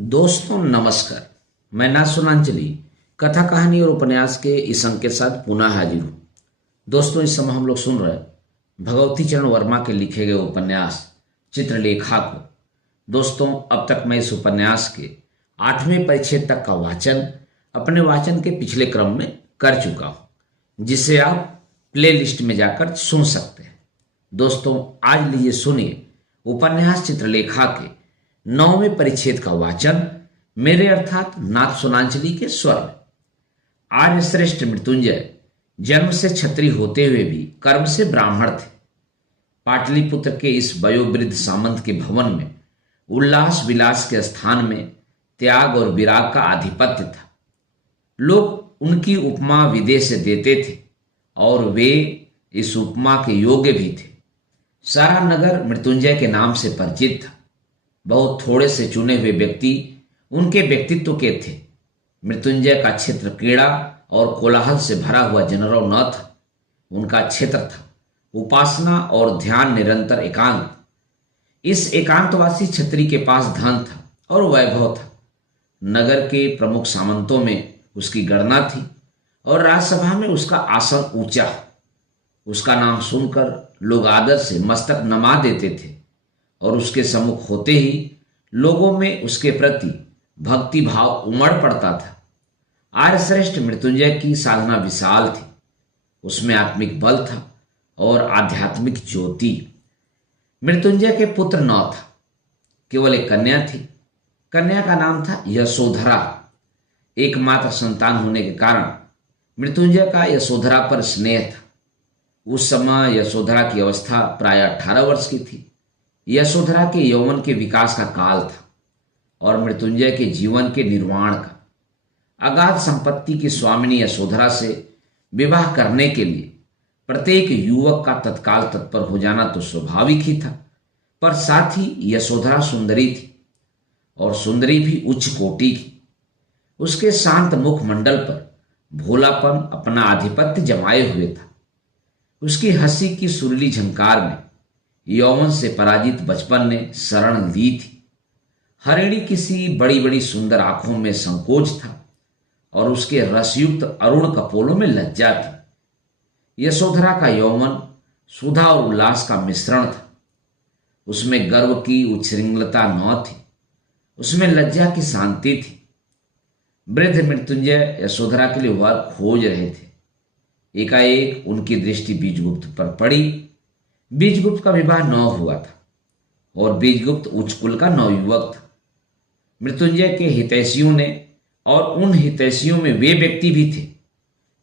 दोस्तों नमस्कार। मैं ना सुनांजलि कथा कहानी और उपन्यास के इस अंक के साथ पुनः हाजिर हूँ। दोस्तों इस समय हम लोग सुन रहे हैं भगवती चरण वर्मा के लिखे गए उपन्यास चित्रलेखा को। दोस्तों अब तक मैं इस उपन्यास के 8वें परिच्छेद तक का वाचन अपने वाचन के पिछले क्रम में कर चुका हूँ, जिसे आप प्ले लिस्ट में जाकर सुन सकते हैं। दोस्तों आज लीजिए सुनिए उपन्यास चित्रलेखा के 9वें परिच्छेद का वाचन मेरे अर्थात नाथ सुनांजलि के स्वर में। आर्य श्रेष्ठ मृत्युंजय जन्म से क्षत्रिय होते हुए भी कर्म से ब्राह्मण थे। पाटलिपुत्र के इस वयोवृद्ध सामंत के भवन में उल्लास विलास के स्थान में त्याग और विराग का आधिपत्य था। लोग उनकी उपमा विदेह से देते थे और वे इस उपमा के योग्य भी थे। सारा नगर मृत्युंजय के नाम से परिचित था। बहुत थोड़े से चुने हुए व्यक्ति उनके व्यक्तित्व के थे। मृत्युंजय का क्षेत्र क्रीड़ा और कोलाहल से भरा हुआ जनरव न था। उनका क्षेत्र था उपासना और ध्यान, निरंतर एकांत। इस एकांतवासी क्षत्रिय के पास धन था और वैभव था। नगर के प्रमुख सामंतों में उसकी गणना थी और राज्यसभा में उसका आसन ऊंचा। उसका नाम सुनकर लोग आदर से मस्तक नमा देते थे और उसके सम्मुख होते ही लोगों में उसके प्रति भक्ति भाव उमड़ पड़ता था। आर्यश्रेष्ठ मृत्युंजय की साधना विशाल थी। उसमें आत्मिक बल था और आध्यात्मिक ज्योति। मृत्युंजय के पुत्र न था, केवल एक कन्या थी। कन्या का नाम था यशोधरा। एकमात्र संतान होने के कारण मृत्युंजय का यशोधरा पर स्नेह था। उस समय यशोधरा की अवस्था प्राय 18 वर्ष की थी। यशोधरा के यौवन के विकास का काल था और मृत्युंजय के जीवन के निर्वाण का। अगाध संपत्ति की स्वामिनी यशोधरा से विवाह करने के लिए प्रत्येक युवक का तत्काल तत्पर हो जाना तो स्वाभाविक ही था, पर साथ ही यशोधरा सुंदरी थी और सुंदरी भी उच्च कोटि की। उसके शांत मुखमंडल पर भोलापन अपना आधिपत्य जमाए हुए था। उसकी हंसी की सुरीली झंकार में यौवन से पराजित बचपन ने शरण ली थी। हरिणी किसी बड़ी बड़ी सुंदर आंखों में संकोच था और उसके रसयुक्त अरुण कपोलों में लज्जा थी। यशोधरा का यौवन सुधा और उल्लास का मिश्रण था। उसमें गर्व की उच्छृंखलता न थी, उसमें लज्जा की शांति थी। वृद्ध मृत्युंजय यशोधरा के लिए वर खोज रहे थे। एकाएक उनकी दृष्टि बीजगुप्त पर पड़ी। बीजगुप्त का विवाह न हुआ था और बीजगुप्त उच्च कुल का नवयुवक था। मृत्युंजय के हितैषियों ने और उन हितैषियों में वे व्यक्ति भी थे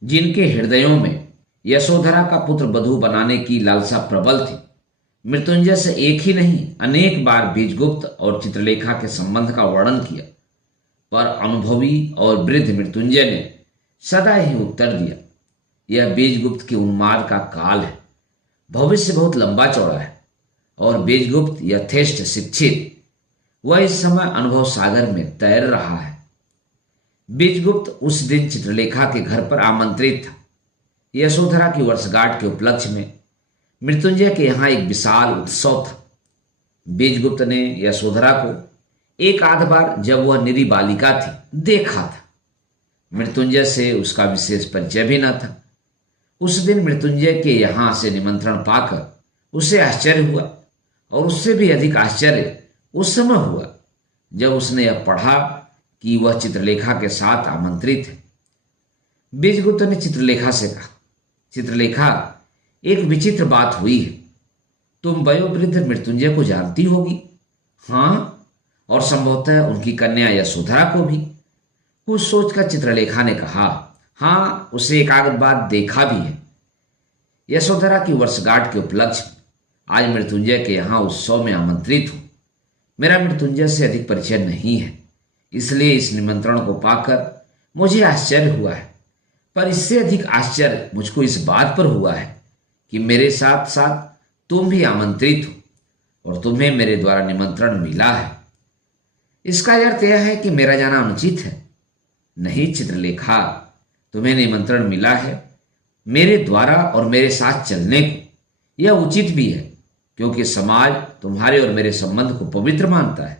जिनके हृदयों में यशोधरा का पुत्र वधू बनाने की लालसा प्रबल थी। मृत्युंजय से एक ही नहीं अनेक बार बीजगुप्त और चित्रलेखा के संबंध का वर्णन किया, पर अनुभवी और वृद्ध मृत्युंजय ने सदा ही उत्तर दिया, यह बीजगुप्त के उन्माद का काल है। भविष्य बहुत लंबा चौड़ा है और बीजगुप्त यथेष्ट शिक्षित, वह इस समय अनुभव सागर में तैर रहा है। बीजगुप्त उस दिन चित्रलेखा के घर पर आमंत्रित था। यशोधरा की वर्षगांठ के उपलक्ष्य में मृत्युंजय के यहाँ एक विशाल उत्सव था। बीजगुप्त ने यशोधरा को एक आध बार जब वह निरी बालिका थी देखा था। मृत्युंजय से उसका विशेष परिचय भी न था। उस दिन मृत्युंजय के यहाँ से निमंत्रण पाकर उसे आश्चर्य हुआ और उससे भी अधिक आश्चर्य उस समय हुआ जब उसने यह पढ़ा कि वह चित्रलेखा के साथ आमंत्रित है। बीजगुप्त ने चित्रलेखा से कहा, चित्रलेखा, एक विचित्र बात हुई है। तुम वयोवृद्ध मृत्युंजय को जानती होगी? हाँ, और संभवतः उनकी कन्या यशोधरा को भी। कुछ सोचकर चित्रलेखा ने कहा, हाँ, उसे एक आध बार देखा भी है। यशोधरा की वर्षगांठ के उपलक्ष्य में आज मृत्युंजय के यहाँ उत्सव में आमंत्रित हूँ। मेरा मृत्युंजय से अधिक परिचय नहीं है, इसलिए इस निमंत्रण को पाकर मुझे आश्चर्य हुआ है। पर इससे अधिक आश्चर्य मुझको इस बात पर हुआ है कि मेरे साथ साथ तुम भी आमंत्रित हो और तुम्हें मेरे द्वारा निमंत्रण मिला है। इसका अर्थ यह है कि मेरा जाना अनुचित है? नहीं चित्रलेखा, तुम्हें निमंत्रण मिला है मेरे द्वारा और मेरे साथ चलने को। यह उचित भी है क्योंकि समाज तुम्हारे और मेरे संबंध को पवित्र मानता है।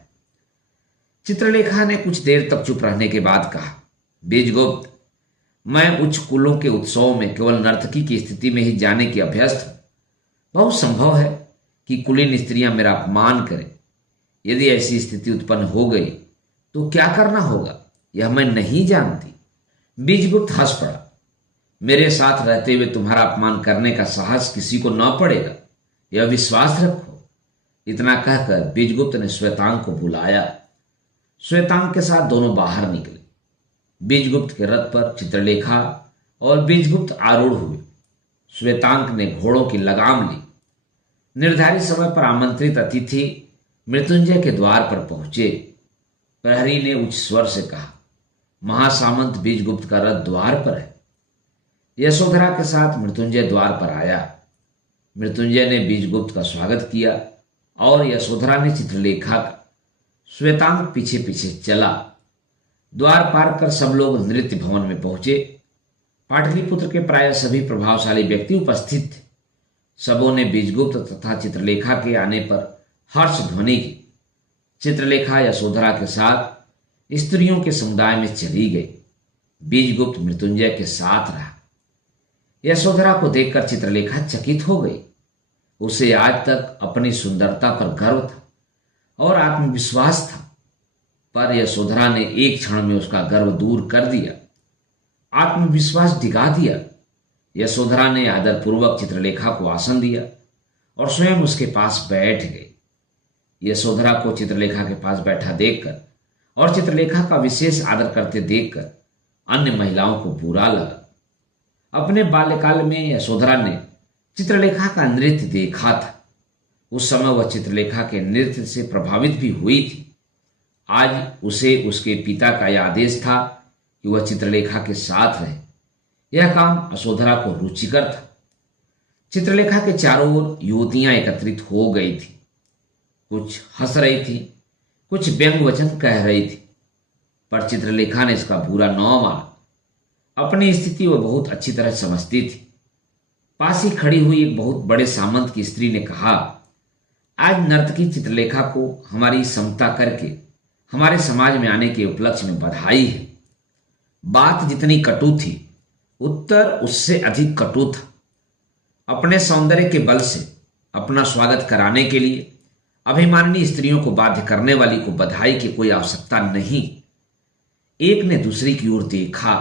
चित्रलेखा ने कुछ देर तक चुप रहने के बाद कहा, बीजगुप्त, मैं उच्च कुलों के उत्सवों में केवल नर्तकी की स्थिति में ही जाने की अभ्यस्त हूं। बहुत संभव है कि कुलीन स्त्रियां मेरा अपमान करें। यदि ऐसी स्थिति उत्पन्न हो गई तो क्या करना होगा यह मैं नहीं जानती। बीजगुप्त हंस पड़ा। मेरे साथ रहते हुए तुम्हारा अपमान करने का साहस किसी को न पड़ेगा, यह विश्वास रखो। इतना कहकर बीजगुप्त ने श्वेतांग को बुलाया। श्वेतांग के साथ दोनों बाहर निकले। बीजगुप्त के रथ पर चित्रलेखा और बीजगुप्त आरूढ़ हुए। श्वेतांग ने घोड़ों की लगाम ली। निर्धारित समय पर आमंत्रित अतिथि मृत्युंजय के द्वार पर पहुंचे। प्रहरी ने उच्च स्वर से कहा, महासामंत बीजगुप्त का रथ द्वार पर है। यशोधरा के साथ मृत्युंजय द्वार पर आया। मृत्युंजय ने बीजगुप्त का स्वागत किया और यशोधरा ने चित्रलेखा का। श्वेतांग पीछे पीछे चला। द्वार पार कर सब लोग नृत्य भवन में पहुंचे। पाटलिपुत्र के प्राय सभी प्रभावशाली व्यक्ति उपस्थित थे। सबों ने बीजगुप्त तथा चित्रलेखा के आने पर हर्ष ध्वनि की। चित्रलेखा यशोधरा के साथ स्त्रियों के समुदाय में चली गई। बीजगुप्त मृत्युंजय के साथ रहा। यशोधरा को देखकर चित्रलेखा चकित हो गई। उसे आज तक अपनी सुंदरता पर गर्व था और आत्मविश्वास था, पर यशोधरा ने एक क्षण में उसका गर्व दूर कर दिया, आत्मविश्वास डिगा दिया। यशोधरा ने आदरपूर्वक चित्रलेखा को आसन दिया और स्वयं उसके पास बैठ गई। यशोधरा को चित्रलेखा के पास बैठा देखकर और चित्रलेखा का विशेष आदर करते देखकर अन्य महिलाओं को बुरा लगा। अपने बाल्यकाल में यशोधरा ने चित्रलेखा का नृत्य देखा था। उस समय वह चित्रलेखा के नृत्य से प्रभावित भी हुई थी। आज उसे उसके पिता का यह आदेश था कि वह चित्रलेखा के साथ रहे। यह काम यशोधरा को रुचिकर था। चित्रलेखा के चारों ओर युवतियां एकत्रित हो गई थी। कुछ हंस रही थी, कुछ व्यंग वचन कह रही थी, पर चित्रलेखा ने इसका बुरा न माना। अपनी स्थिति वह बहुत अच्छी तरह समझती थी। पास ही खड़ी हुई एक बहुत बड़े सामंत की स्त्री ने कहा, आज नर्तकी चित्रलेखा को हमारी समता करके हमारे समाज में आने के उपलक्ष्य में बधाई है। बात जितनी कटु थी, उत्तर उससे अधिक कटु था। अपने सौंदर्य के बल से अपना स्वागत कराने के लिए अभिमानी स्त्रियों को बाध्य करने वाली को बधाई की कोई आवश्यकता नहीं। एक ने दूसरी की ओर देखा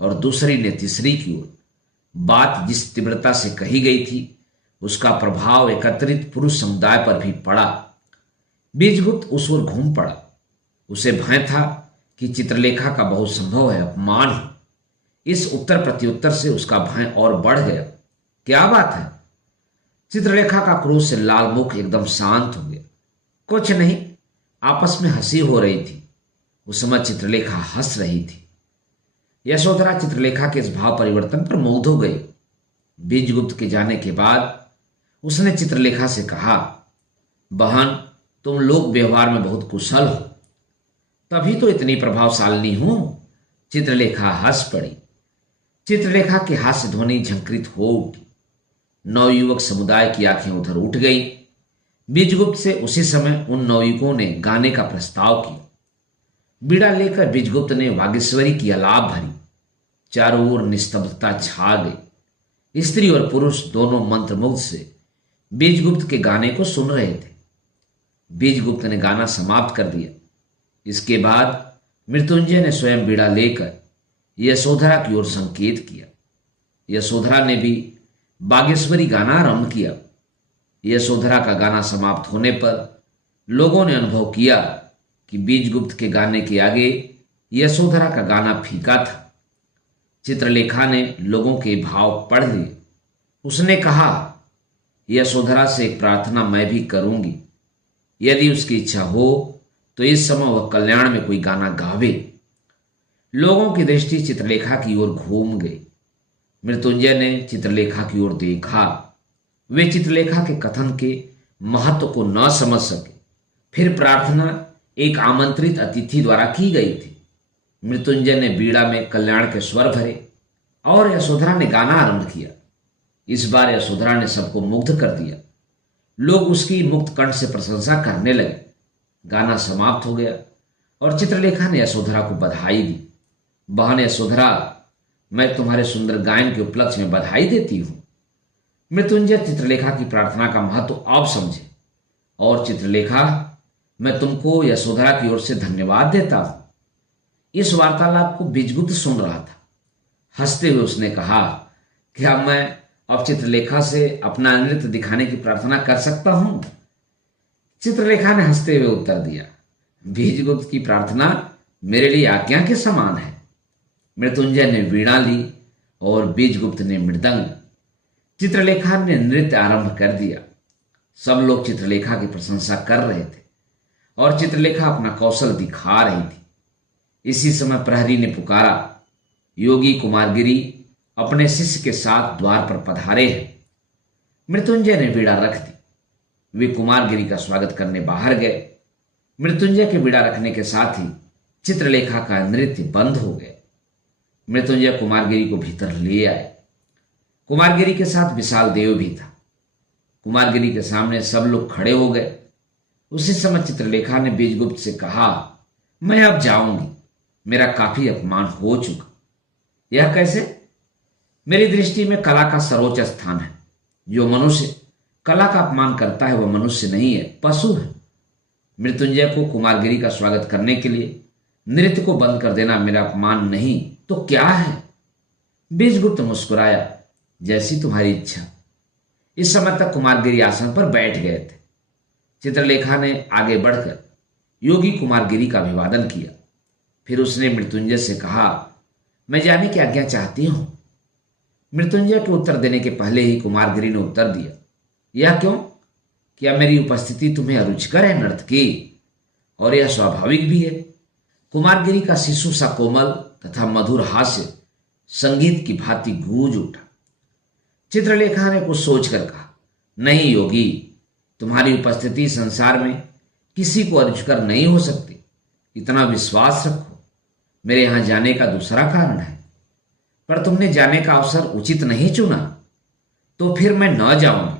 और दूसरी ने तीसरी की ओर। बात जिस तीव्रता से कही गई थी उसका प्रभाव एकत्रित पुरुष समुदाय पर भी पड़ा। बीजगुप्त उस ओर घूम पड़ा। उसे भय था कि चित्रलेखा का बहुत संभव है अपमान हो। इस उत्तर प्रत्युत्तर से उसका भय और बढ़ गया। क्या बात है? चित्रलेखा का क्रोध से लाल मुख एकदम शांत हो गया। कुछ नहीं, आपस में हंसी हो रही थी। उस समय चित्रलेखा हंस रही थी। यशोधरा चित्रलेखा के इस भाव परिवर्तन पर मुग्ध हो गई। बीजगुप्त के जाने के बाद उसने चित्रलेखा से कहा, बहन, तुम लोग व्यवहार में बहुत कुशल हो, तभी तो इतनी प्रभावशालिनी हूं। चित्रलेखा हंस पड़ी। चित्रलेखा के हास्य ध्वनि झंकृत हो उठी। नवयुवक समुदाय की आंखें उधर उठ गईं। बीजगुप्त से उसी समय उन नवयुवकों ने गाने का प्रस्ताव किया। बीड़ा लेकर बीजगुप्त ने वागीश्वरी की आलाप भरी। चारों ओर निस्तब्धता छा गई। स्त्री और पुरुष दोनों मंत्रमुग्ध से बीजगुप्त के गाने को सुन रहे थे। बीजगुप्त ने गाना समाप्त कर दिया। इसके बाद मृत्युंजय ने स्वयं बीड़ा लेकर यशोधरा की ओर संकेत किया। यशोधरा ने भी बागेश्वरी गाना आरंभ किया। यशोधरा का गाना समाप्त होने पर लोगों ने अनुभव किया कि बीजगुप्त के गाने के आगे यशोधरा का गाना फीका था। चित्रलेखा ने लोगों के भाव पढ़ लिए। उसने कहा, यशोधरा से एक प्रार्थना मैं भी करूंगी। यदि उसकी इच्छा हो तो इस समय वह कल्याण में कोई गाना गावे। लोगों की दृष्टि चित्रलेखा की ओर घूम गई। मृत्युंजय ने चित्रलेखा की ओर देखा। वे चित्रलेखा के कथन के महत्व को न समझ सके। फिर प्रार्थना एक आमंत्रित अतिथि द्वारा की गई थी। मृत्युंजय ने बीड़ा में कल्याण के स्वर भरे और यशोधरा ने गाना आरंभ किया। इस बार यशोधरा ने सबको मुग्ध कर दिया। लोग उसकी मुक्त कंठ से प्रशंसा करने लगे। गाना समाप्त हो गया और चित्रलेखा ने यशोधरा को बधाई दी। बहन यशोधरा, मैं तुम्हारे सुंदर गायन के उपलक्ष्य में बधाई देती हूं। मृत्युंजय चित्रलेखा की प्रार्थना का महत्व अब समझे। और चित्रलेखा, मैं तुमको यशोधरा की ओर से धन्यवाद देता हूं। इस वार्तालाप को बीजगुप्त सुन रहा था। हंसते हुए उसने कहा, क्या मैं अब चित्रलेखा से अपना नृत्य दिखाने की प्रार्थना कर सकता हूं? चित्रलेखा ने हंसते हुए उत्तर दिया, बीजगुप्त की प्रार्थना मेरे लिए आज्ञा के समान है। मृत्युंजय ने वीणा ली और बीजगुप्त ने मृदंग। चित्रलेखा ने नृत्य आरंभ कर दिया। सब लोग चित्रलेखा की प्रशंसा कर रहे थे और चित्रलेखा अपना कौशल दिखा रही थी। इसी समय प्रहरी ने पुकारा, योगी कुमारगिरी अपने शिष्य के साथ द्वार पर पधारे हैं। मृत्युंजय ने वीणा रख दी। वे कुमारगिरी का स्वागत करने बाहर गए। मृत्युंजय के वीणा रखने के साथ ही चित्रलेखा का नृत्य बंद हो गया। मृत्युंजय कुमारगिरी को भीतर ले आए। कुमारगिरी के साथ विशाल देव भी था। कुमारगिरी के सामने सब लोग खड़े हो गए। उसी समय चित्रलेखा ने बीजगुप्त से कहा, मैं अब जाऊंगी, मेरा काफी अपमान हो चुका। यह कैसे? मेरी दृष्टि में कला का सर्वोच्च स्थान है। जो मनुष्य कला का अपमान करता है वह मनुष्य नहीं है, पशु है। मृत्युंजय को कुमारगिरी का स्वागत करने के लिए नृत्य को बंद कर देना मेरा अपमान नहीं तो क्या है? बीजगुप्त मुस्कुराया, जैसी तुम्हारी इच्छा। इस समय तक कुमारगिरी आसन पर बैठ गए थे। चित्रलेखा ने आगे बढ़कर योगी कुमारगिरी का अभिवादन किया। फिर उसने मृत्युंजय से कहा, मैं जाने की आज्ञा चाहती हूं। मृत्युंजय के उत्तर देने के पहले ही कुमारगिरी ने उत्तर दिया, यह क्यों? क्या मेरी उपस्थिति तुम्हें अरुचिकर है नर्तकी? और यह स्वाभाविक भी है। कुमारगिरी का शिशु सा कोमल तथा मधुर हास्य संगीत की भांति गूंज उठा। चित्रलेखा ने कुछ सोचकर कहा, नहीं योगी, तुम्हारी उपस्थिति संसार में किसी को अरुचिकर नहीं हो सकती। इतना विश्वास रखो। मेरे यहां जाने का दूसरा कारण है, पर तुमने जाने का अवसर उचित नहीं चुना, तो फिर मैं न जाऊंगी।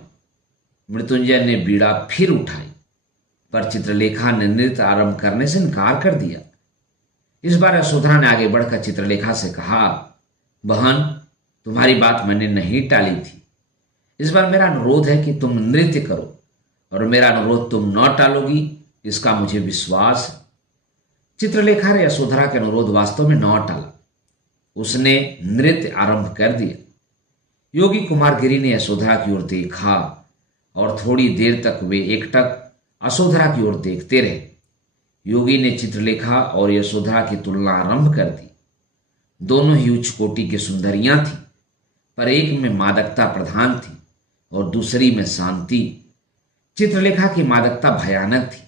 मृत्युंजय ने बीड़ा फिर उठाई, पर चित्रलेखा ने नृत्य आरंभ करने से इनकार कर दिया। इस बार यशोधरा ने आगे बढ़कर चित्रलेखा से कहा, बहन, तुम्हारी बात मैंने नहीं टाली थी। इस बार मेरा अनुरोध है कि तुम नृत्य करो, और मेरा अनुरोध तुम न टालोगी, इसका मुझे विश्वास है। चित्रलेखा ने यशोधरा के अनुरोध वास्तव में न टाला। उसने नृत्य आरंभ कर दिया। योगी कुमारगिरी ने यशोधरा की ओर देखा और थोड़ी देर तक वे एकटक यशोधरा की ओर देखते रहे। योगी ने चित्रलेखा और यशोधरा की तुलना आरंभ कर दी। दोनों ही उच्च कोटि की सुंदरियां थीं, पर एक में मादकता प्रधान थी और दूसरी में शांति। चित्रलेखा की मादकता भयानक थी।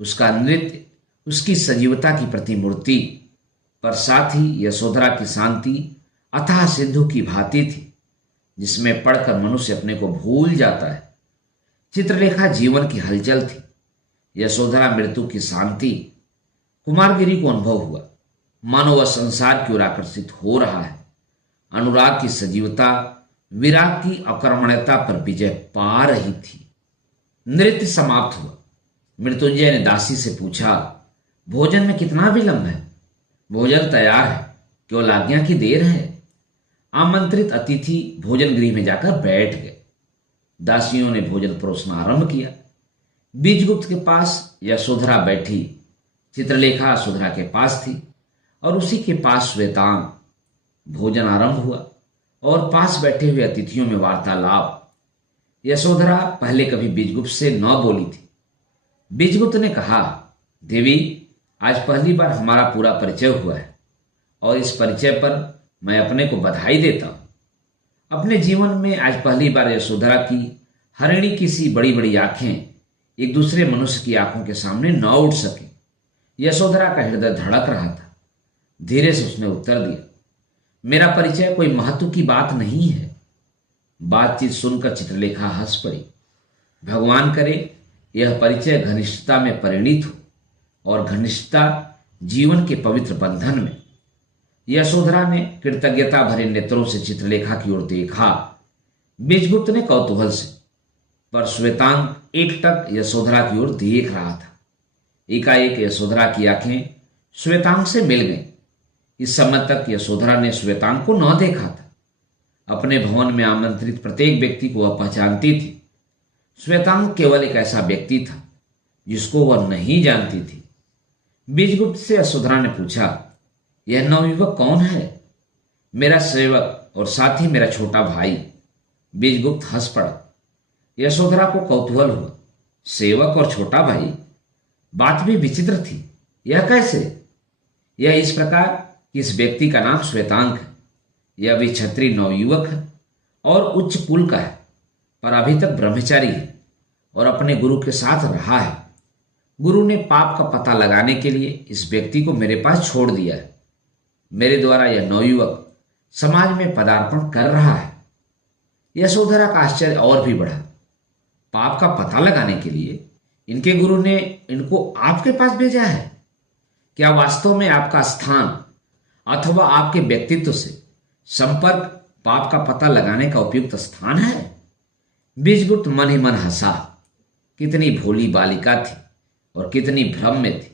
उसका नृत्य उसकी सजीवता की प्रतिमूर्ति, पर साथ ही यशोधरा की शांति अथाह सिंधु की भांति थी, जिसमें पढ़कर मनुष्य अपने को भूल जाता है। चित्रलेखा जीवन की हलचल थी, यशोधरा मृत्यु की शांति। कुमारगिरी को अनुभव हुआ, मानो वह संसार की ओर आकर्षित हो रहा है। अनुराग की सजीवता विराग की अकर्मण्यता पर विजय पा रही थी। नृत्य समाप्त हुआ। मृत्युंजय ने दासी से पूछा, भोजन में कितना विलंब है? भोजन तैयार है, केवल आज्ञा की देर है। आमंत्रित अतिथि भोजन गृह में जाकर बैठ गए। दासियों ने भोजन परोसना आरंभ किया। बीजगुप्त के पास यशोधरा बैठी। चित्रलेखा यशोधरा के पास थी और उसी के पास श्वेतांग। भोजन आरंभ हुआ और पास बैठे हुए अतिथियों में वार्तालाप। यशोधरा पहले कभी बीजगुप्त से न बोली थी। बीजगुप्त ने कहा, देवी, आज पहली बार हमारा पूरा परिचय हुआ है और इस परिचय पर मैं अपने को बधाई देता हूं। अपने जीवन में आज पहली बार यशोधरा की हरिणी की सी बड़ी बड़ी आंखें एक दूसरे मनुष्य की आंखों के सामने न उठ सके। यशोधरा का हृदय धड़क रहा था। धीरे से उसने उत्तर दिया, मेरा परिचय कोई महत्व की बात नहीं है। बातचीत सुनकर चित्रलेखा हंस पड़ी। भगवान करे यह परिचय घनिष्ठता में परिणित हो और घनिष्ठता जीवन के पवित्र बंधन में। यशोधरा ने कृतज्ञता भरे नेत्रों से चित्रलेखा की ओर देखा। बीजगुप्त ने कौतूहल से, पर श्वेतांग एकटक यशोधरा की ओर देख रहा था। एकाएक यशोधरा की आंखें श्वेतांग से मिल गई। इस समय तक यशोधरा ने श्वेतांग को न देखा था। अपने भवन में आमंत्रित प्रत्येक व्यक्ति को वह पहचानती थी। श्वेतांग केवल एक ऐसा व्यक्ति था जिसको वह नहीं जानती थी। बीजगुप्त से यशोधरा ने पूछा, यह नवयुवक कौन है? मेरा सेवक और साथ ही मेरा छोटा भाई। बीजगुप्त हंस पड़ा। यशोधरा को कौतूहल हुआ, सेवक और छोटा भाई? बात भी विचित्र थी। यह कैसे? यह इस प्रकार कि इस व्यक्ति का नाम श्वेतांग है। यह भी क्षत्रिय नवयुवक है और उच्च कुल का है, पर अभी तक ब्रह्मचारी है और अपने गुरु के साथ रहा है। गुरु ने पाप का पता लगाने के लिए इस व्यक्ति को मेरे पास छोड़ दिया है। मेरे द्वारा यह नवयुवक समाज में पदार्पण कर रहा है। यशोधरा का आश्चर्य और भी बढ़ा। पाप का पता लगाने के लिए इनके गुरु ने इनको आपके पास भेजा है? क्या वास्तव में आपका स्थान अथवा आपके व्यक्तित्व से संपर्क पाप का पता लगाने का उपयुक्त स्थान है? बीजगुप्त मन ही मन हंसा। कितनी भोली बालिका थी और कितनी भ्रम में थी।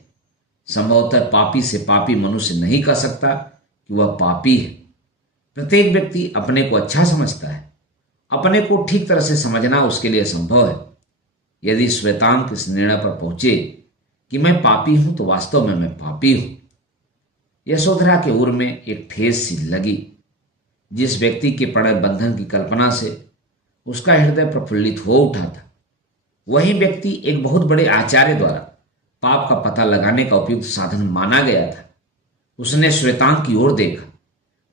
संभवतः पापी से पापी मनुष्य नहीं कह सकता कि वह पापी है। प्रत्येक व्यक्ति अपने को अच्छा समझता है। अपने को ठीक तरह से समझना उसके लिए संभव है। यदि श्वेतांग इस निर्णय पर पहुंचे कि मैं पापी हूं तो वास्तव में मैं पापी हूं। यशोधरा के उर में एक ठेस सी लगी। जिस व्यक्ति के प्रणय बंधन की कल्पना से उसका हृदय प्रफुल्लित हो उठा था, वही व्यक्ति एक बहुत बड़े आचार्य द्वारा पाप का पता लगाने का उपयुक्त साधन माना गया था। उसने श्वेतांग की ओर देखा।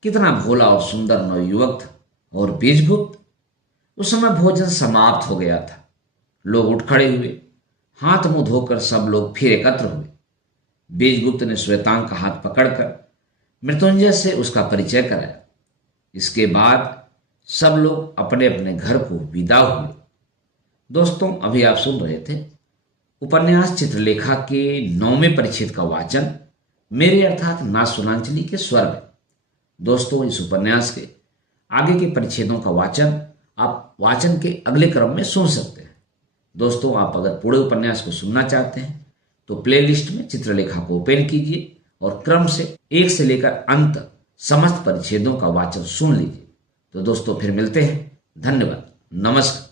कितना भोला और सुंदर नवयुवक था। और बीजगुप्त? उस समय भोजन समाप्त हो गया था। लोग उठ खड़े हुए। हाथ मुंह धोकर सब लोग फिर एकत्र हुए। बीजगुप्त ने श्वेतांग का हाथ पकड़कर मृत्युंजय से उसका परिचय कराया। इसके बाद सब लोग अपने अपने घर को विदा हुए। दोस्तों, अभी आप सुन रहे थे उपन्यास चित्रलेखा के 9वें परिच्छेद का वाचन मेरे अर्थात ना सुनांचली के स्वर में। दोस्तों, इस उपन्यास के आगे के परिच्छेदों का वाचन आप वाचन के अगले क्रम में सुन सकते हैं। दोस्तों, आप अगर पूरे उपन्यास को सुनना चाहते हैं तो प्लेलिस्ट में चित्रलेखा को ओपन कीजिए और क्रम से 1 से लेकर अंत तक समस्त परिच्छेदों का वाचन सुन लीजिए। तो दोस्तों, फिर मिलते हैं। धन्यवाद। नमस्कार।